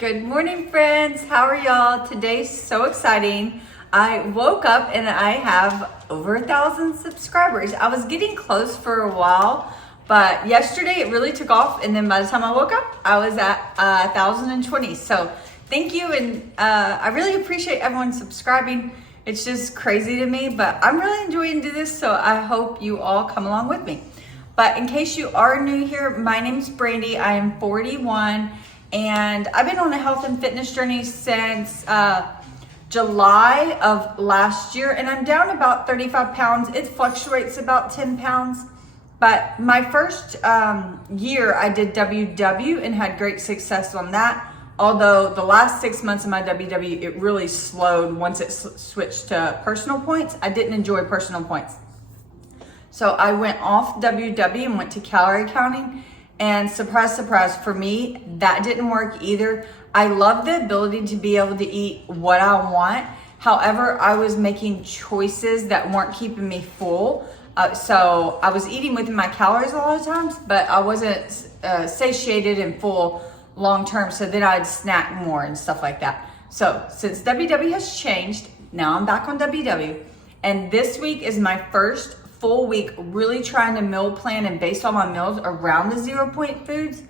Good morning, friends. How are y'all? Today's so exciting. I woke up and I have over 1,000 subscribers. I was getting close for a while, but yesterday it really took off. And then by the time I woke up, I was at 1,020. So thank you. And I really appreciate everyone subscribing. It's just crazy to me, but I'm really enjoying doing this. So I hope you all come along with me. But in case you are new here, my name's Brandy. I am 41. And I've been on a health and fitness journey since July of last year, and I'm down about 35 pounds. It fluctuates about 10 pounds. But my first year, I did WW and had great success on that. Although the last 6 months of my WW, it really slowed once it switched to personal points. I didn't enjoy personal points. So I went off WW and went to calorie counting. And surprise, surprise, for me, that didn't work either. I love the ability to be able to eat what I want. However, I was making choices that weren't keeping me full. So I was eating within my calories a lot of times, but I wasn't satiated and full long term. So then I'd snack more and stuff like that. So since WW has changed, now I'm back on WW. And this week is my first full week really trying to meal plan and base all my meals around the 0 point foods.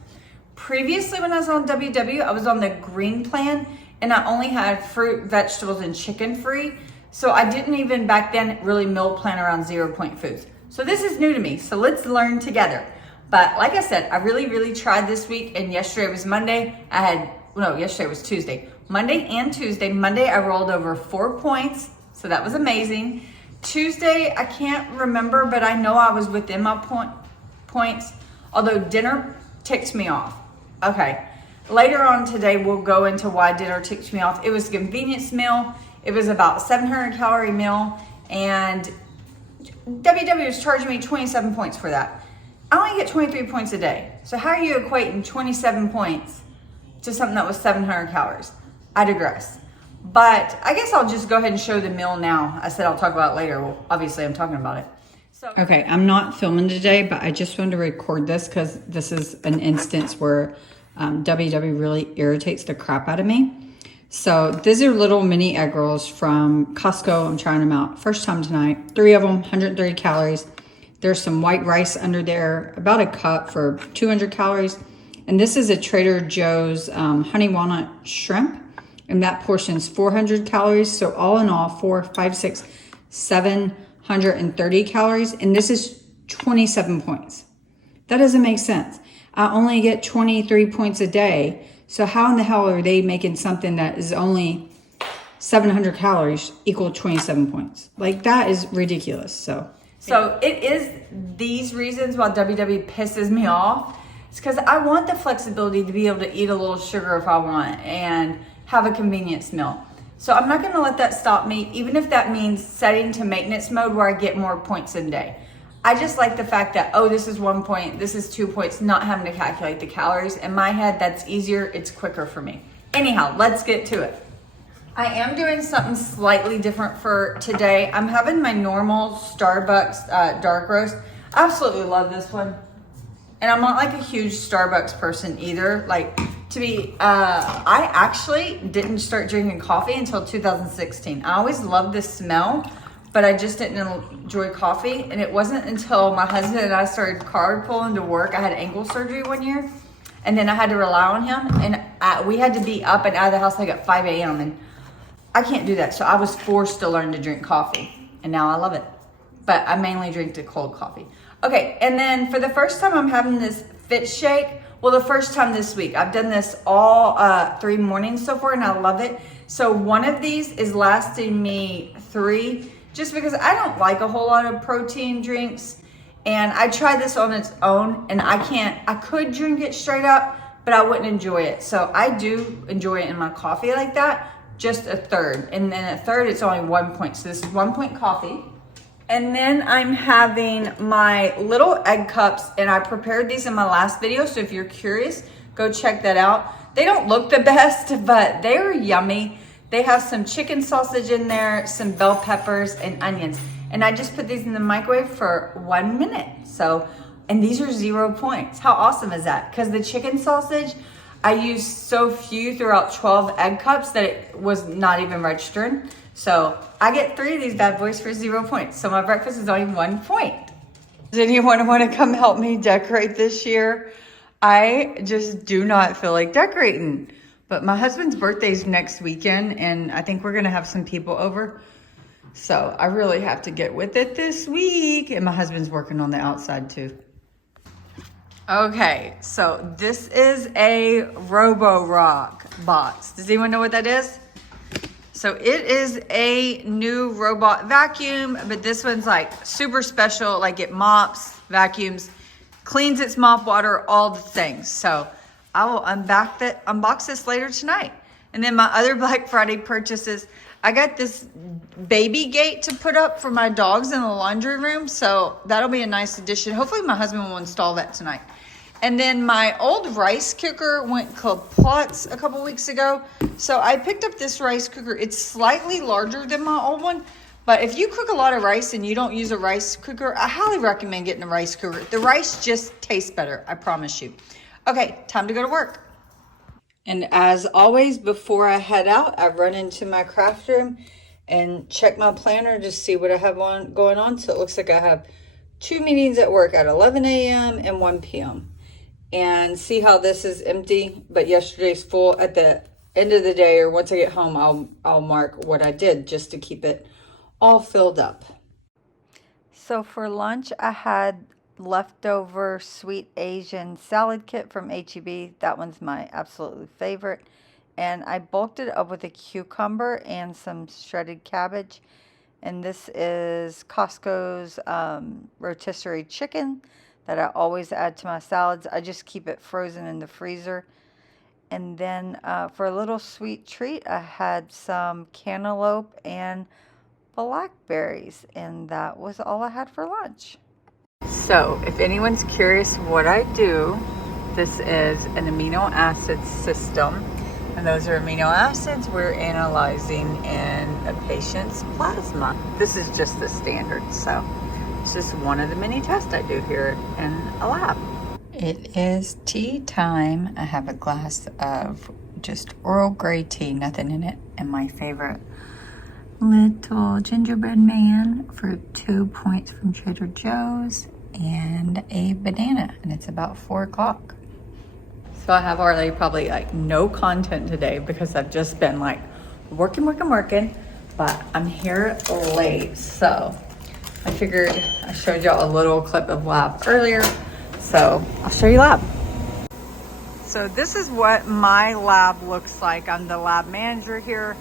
Previously, when I was on WW, I was on the green plan and I only had fruit, vegetables, and chicken free. So I didn't even back then really meal plan around 0 point foods. So this is new to me. So let's learn together. But like I said, I really tried this week, and yesterday was Monday. Yesterday was Tuesday. Monday and Tuesday. Monday, I rolled over 4 points. So that was amazing. Tuesday, I can't remember, but I know I was within my points, although dinner ticked me off. Okay, later on today, we'll go into why dinner ticked me off. It was a convenience meal. It was about 700 calorie meal, and WW was charging me 27 points for that. I only get 23 points a day. So how are you equating 27 points to something that was 700 calories? I digress. But I guess I'll just go ahead and show the meal now. I said I'll talk about it later. Well, obviously I'm talking about it. Okay, I'm not filming today, but I just wanted to record this because this is an instance where WW really irritates the crap out of me. So these are little mini egg rolls from Costco. I'm trying them out. First time tonight. 3 of them, 130 calories. There's some white rice under there, about a cup for 200 calories. And this is a Trader Joe's honey walnut shrimp. And that portion's 400 calories. So all in all, 4, 5, 6, 730 calories. And this is 27 points. That doesn't make sense. I only get 23 points a day. So how in the hell are they making something that is only 700 calories equal 27 points? Like, that is ridiculous. So it is these reasons why WW pisses me off. It's because I want the flexibility to be able to eat a little sugar if I want and have a convenience meal. So I'm not gonna let that stop me, even if that means setting to maintenance mode where I get more points a day. I just like the fact that, oh, this is 1 point, this is 2 points, not having to calculate the calories. In my head, that's easier, it's quicker for me. Anyhow, let's get to it. I am doing something slightly different for today. I'm having my normal Starbucks dark roast. I absolutely love this one. And I'm not like a huge Starbucks person either. I actually didn't start drinking coffee until 2016. I always loved the smell, but I just didn't enjoy coffee. And it wasn't until my husband and I started carb pulling to work. I had ankle surgery one year, and then I had to rely on him. And we had to be up and out of the house like at 5 a.m. And I can't do that. So I was forced to learn to drink coffee. And now I love it. But I mainly drink the cold coffee. Okay, and then for the first time, I'm having this Fit Shake. Well, the first time this week. I've done this all 3 mornings so far, and I love it. So one of these is lasting me 3, just because I don't like a whole lot of protein drinks. And I tried this on its own, and I could drink it straight up, but I wouldn't enjoy it. So I do enjoy it in my coffee like that, just a third. And then a third, it's only 1 point. So this is 1 point coffee. And then I'm having my little egg cups, and I prepared these in my last video. So if you're curious, go check that out. They don't look the best, but they are yummy. They have some chicken sausage in there, some bell peppers, and onions. And I just put these in the microwave for 1 minute. And these are 0 points. How awesome is that? Because the chicken sausage, I used so few throughout 12 egg cups that it was not even registering. So I get 3 of these bad boys for 0 points. So my breakfast is only 1 point. Does anyone want to come help me decorate this year? I just do not feel like decorating. But my husband's birthday is next weekend, and I think we're going to have some people over. So I really have to get with it this week. And my husband's working on the outside too. Okay, so this is a Roborock box. Does anyone know what that is? So it is a new robot vacuum, but this one's like super special. Like it mops, vacuums, cleans its mop water, all the things. So I will unbox this later tonight. And then my other Black Friday purchases, I got this baby gate to put up for my dogs in the laundry room. So that'll be a nice addition. Hopefully my husband will install that tonight. And then my old rice cooker went kaput a couple weeks ago. So I picked up this rice cooker. It's slightly larger than my old one. But if you cook a lot of rice and you don't use a rice cooker, I highly recommend getting a rice cooker. The rice just tastes better, I promise you. Okay, time to go to work. And as always, before I head out, I run into my craft room and check my planner to see what I have going on. So it looks like I have 2 meetings at work at 11 a.m. and 1 p.m. And see how this is empty, but yesterday's full. At the end of the day, or once I get home, I'll mark what I did just to keep it all filled up. So for lunch, I had leftover sweet Asian salad kit from H-E-B. That one's my absolutely favorite. And I bulked it up with a cucumber and some shredded cabbage. And this is Costco's rotisserie chicken that I always add to my salads. I just keep it frozen in the freezer. And then for a little sweet treat, I had some cantaloupe and blackberries. And that was all I had for lunch. So if anyone's curious what I do, this is an amino acid system. And those are amino acids we're analyzing in a patient's plasma. This is just the standard, so it's just one of the many tests I do here in a lab. It is tea time. I have a glass of just Earl Grey tea, nothing in it, and my favorite little gingerbread man for 2 points from Trader Joe's, and a banana, and it's about 4 o'clock. So I have already probably like no content today because I've just been like working, but I'm here late. So I figured I showed y'all a little clip of lab earlier. So I'll show you lab. So this is what my lab looks like. I'm the lab manager here.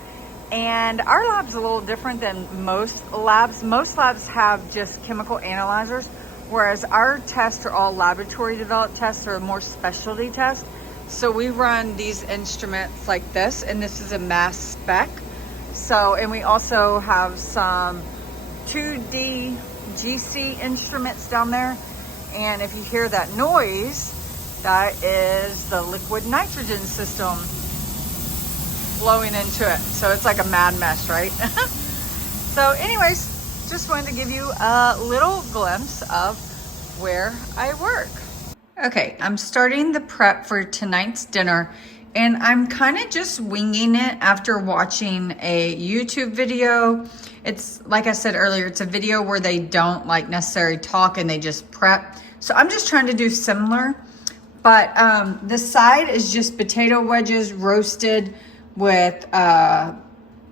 And our lab's a little different than most labs. Most labs have just chemical analyzers, whereas our tests are all laboratory developed tests or more specialty tests. So we run these instruments like this, and this is a mass spec. So, and we also have some 2D GC instruments down there. And if you hear that noise, that is the liquid nitrogen system flowing into it. So it's like a mad mess, right? So anyways, just wanted to give you a little glimpse of where I work. Okay, I'm starting the prep for tonight's dinner, and I'm kind of just winging it after watching a YouTube video. It's like I said earlier, it's a video where they don't like necessarily talk and they just prep. So I'm just trying to do similar, but the side is just potato wedges roasted with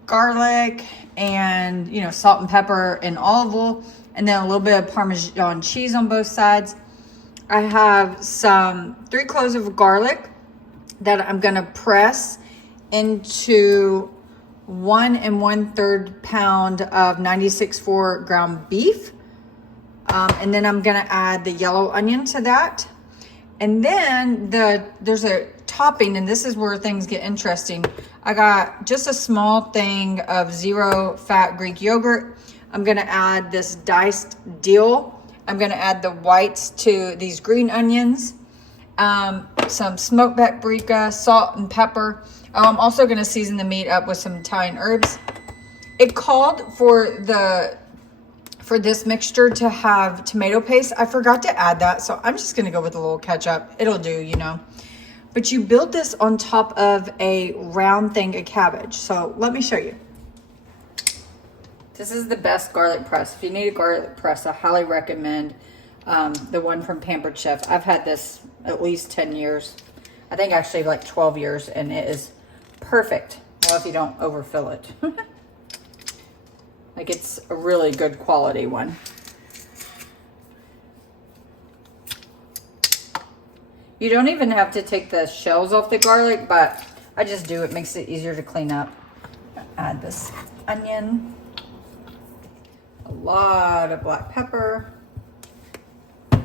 garlic and, you know, salt and pepper and olive oil, and then a little bit of Parmesan cheese on both sides. I have some 3 cloves of garlic that I'm gonna press into 1 1/3 pound of 96.4 ground beef. And then I'm gonna add the yellow onion to that. And then there's a topping, and this is where things get interesting. I got just a small thing of 0 fat Greek yogurt. I'm gonna add this diced dill. I'm gonna add the whites to these green onions, some smoked paprika, salt and pepper. I'm also gonna season the meat up with some Italian herbs. It called for this mixture to have tomato paste. I forgot to add that, so I'm just gonna go with a little ketchup. It'll do, you know. but you build this on top of a round thing of cabbage. So let me show you. This is the best garlic press. If you need a garlic press, I highly recommend the one from Pampered Chef. I've had this at least 10 years. I think actually like 12 years, and it is perfect. Well, if you don't overfill it. Like, it's a really good quality one. You don't even have to take the shells off the garlic, but I just do. It makes it easier to clean up. Add this onion. A lot of black pepper. A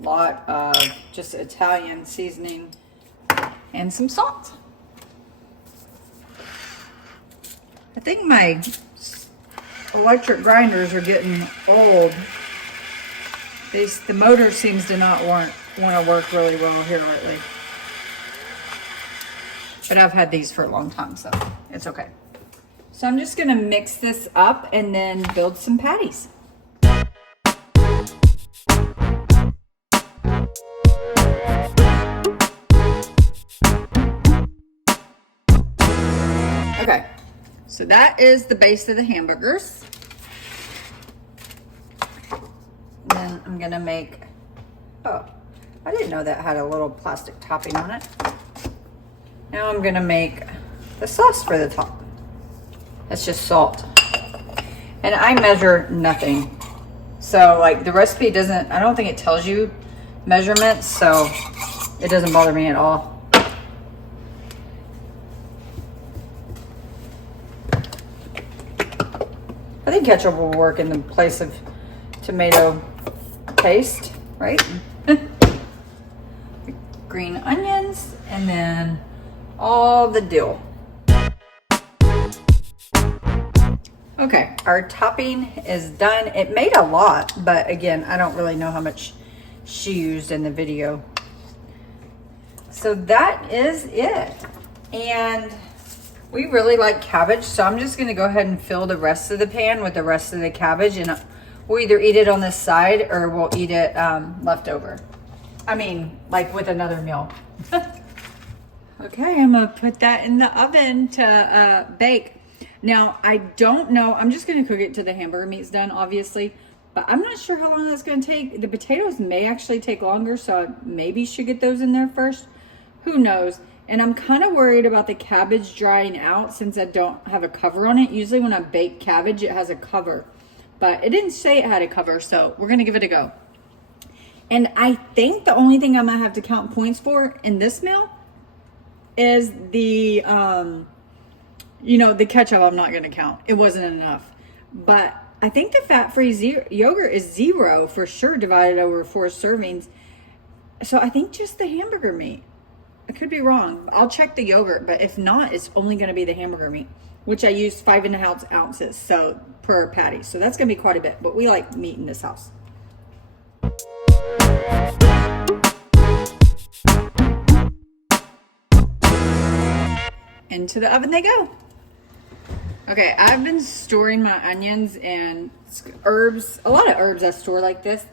lot of just Italian seasoning. And some salt. I think my electric grinders are getting old. The motor seems to not want to work really well here lately. But I've had these for a long time, so it's okay. So I'm just gonna mix this up and then build some patties. Okay, so that is the base of the hamburgers. Then I'm gonna make, oh, I didn't know that had a little plastic topping on it. Now I'm gonna make the sauce for the top. That's just salt. And I measure nothing. So like the recipe doesn't, I don't think it tells you measurements, so it doesn't bother me at all. I think ketchup will work in the place of tomato paste, right? Green onions, and then all the dill. Okay, our topping is done. It made a lot, but again, I don't really know how much she used in the video. So that is it. And we really like cabbage, so I'm just gonna go ahead and fill the rest of the pan with the rest of the cabbage, and we'll either eat it on this side or we'll eat it leftover. I mean, like with another meal. Okay, I'm gonna put that in the oven to bake. Now, I don't know, I'm just gonna cook it till the hamburger meat's done, obviously, but I'm not sure how long that's gonna take. The potatoes may actually take longer, so I maybe should get those in there first. Who knows? And I'm kind of worried about the cabbage drying out since I don't have a cover on it. Usually when I bake cabbage, it has a cover, but it didn't say it had a cover, so we're gonna give it a go. And I think the only thing I might have to count points for in this meal is the, you know, the ketchup I'm not gonna count. It wasn't enough. But I think the fat-free yogurt is 0 for sure divided over 4 servings. So I think just the hamburger meat. I could be wrong. I'll check the yogurt, but if not, it's only going to be the hamburger meat, which I used 5½ ounces so per patty. So that's going to be quite a bit, but we like meat in this house. Into the oven they go. Okay, I've been storing my onions and herbs, a lot of herbs I store like this,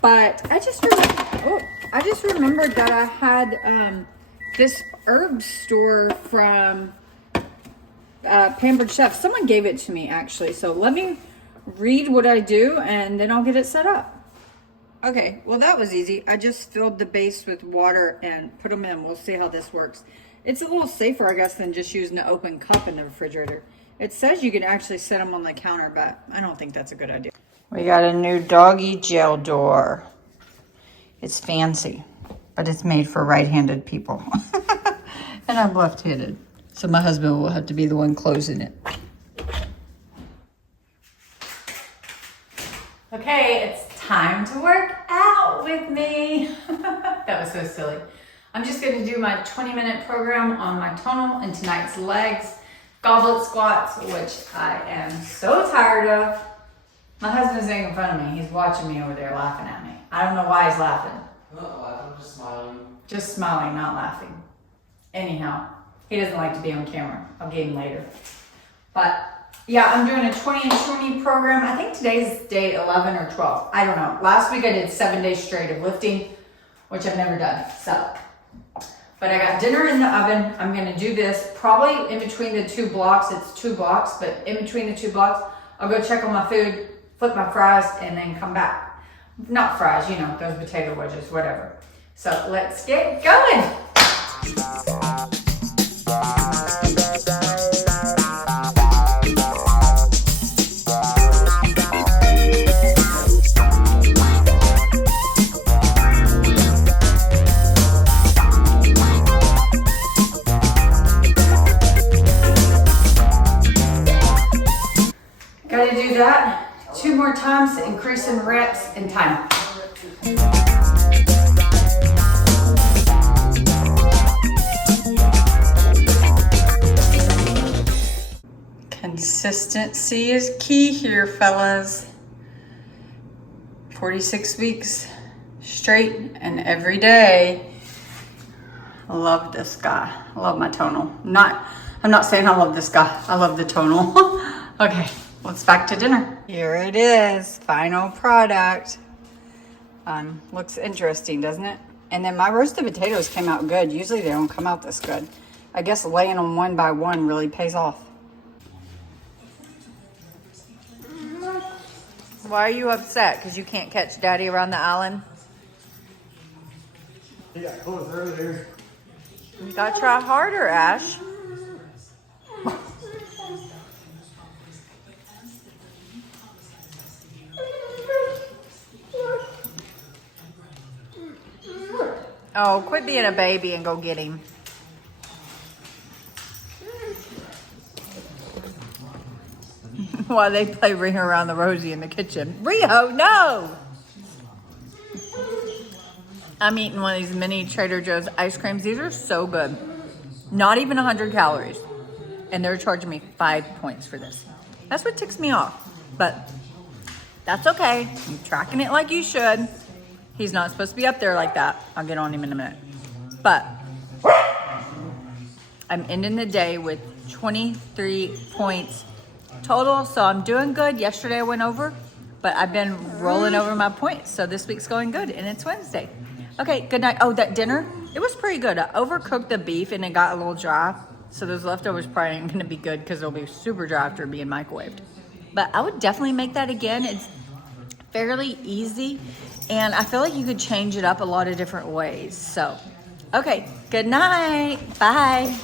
but I just remembered that I had this herb store from Pampered Chef. Someone gave it to me actually, so let me read what I do and then I'll get it set up. Okay, well that was easy. I just filled the base with water and put them in. We'll see how this works. It's a little safer, I guess, than just using an open cup in the refrigerator. It says you can actually set them on the counter, but I don't think that's a good idea. We got a new doggy gel door. It's fancy, but it's made for right-handed people. And I'm left-handed, so my husband will have to be the one closing it. Okay, it's time to work out with me. That was so silly. I'm just gonna do my 20-minute program on my tonal and tonight's legs, goblet squats, which I am so tired of. My husband's making fun of me. He's watching me over there laughing at me. I don't know why he's laughing. I'm not laughing, I'm just smiling. Just smiling, not laughing. Anyhow, he doesn't like to be on camera. I'll get him later. But yeah, I'm doing a 20 and 20 program. I think today's day 11 or 12. I don't know. Last week I did 7 days straight of lifting, which I've never done. So But I got dinner in the oven. I'm gonna do this probably in between the 2 blocks. It's 2 blocks, but in between the 2 blocks, I'll go check on my food, flip my fries, and then come back. Not fries, you know, those potato wedges, whatever. So let's get going. Gotta do that 2 more times, increasing reps and time. Consistency is key here, fellas. 46 weeks straight and every day. I love this guy. I love my tonal. I'm not saying I love this guy. I love the tonal. Okay. Let's back to dinner. Here it is, final product. Looks interesting, doesn't it? And then my roasted potatoes came out good. Usually they don't come out this good. I guess laying them 1 by 1 really pays off. Why are you upset? Because you can't catch Daddy around the island? He got close earlier. You gotta try harder, Ash. Oh, quit being a baby and go get him. While they play Ring Around the Rosie in the kitchen. Rio, no! I'm eating one of these mini Trader Joe's ice creams. These are so good. Not even 100 calories. And they're charging me 5 points for this. That's what ticks me off. But that's okay. I'm tracking it like you should. He's not supposed to be up there like that. I'll get on him in a minute. But I'm ending the day with 23 points total. So I'm doing good. Yesterday I went over, but I've been rolling over my points. So this week's going good and it's Wednesday. Okay, good night. Oh, that dinner, it was pretty good. I overcooked the beef and it got a little dry. So those leftovers probably ain't gonna be good because it'll be super dry after being microwaved. But I would definitely make that again. It's fairly easy. And I feel like you could change it up a lot of different ways. So, okay, good night. Bye.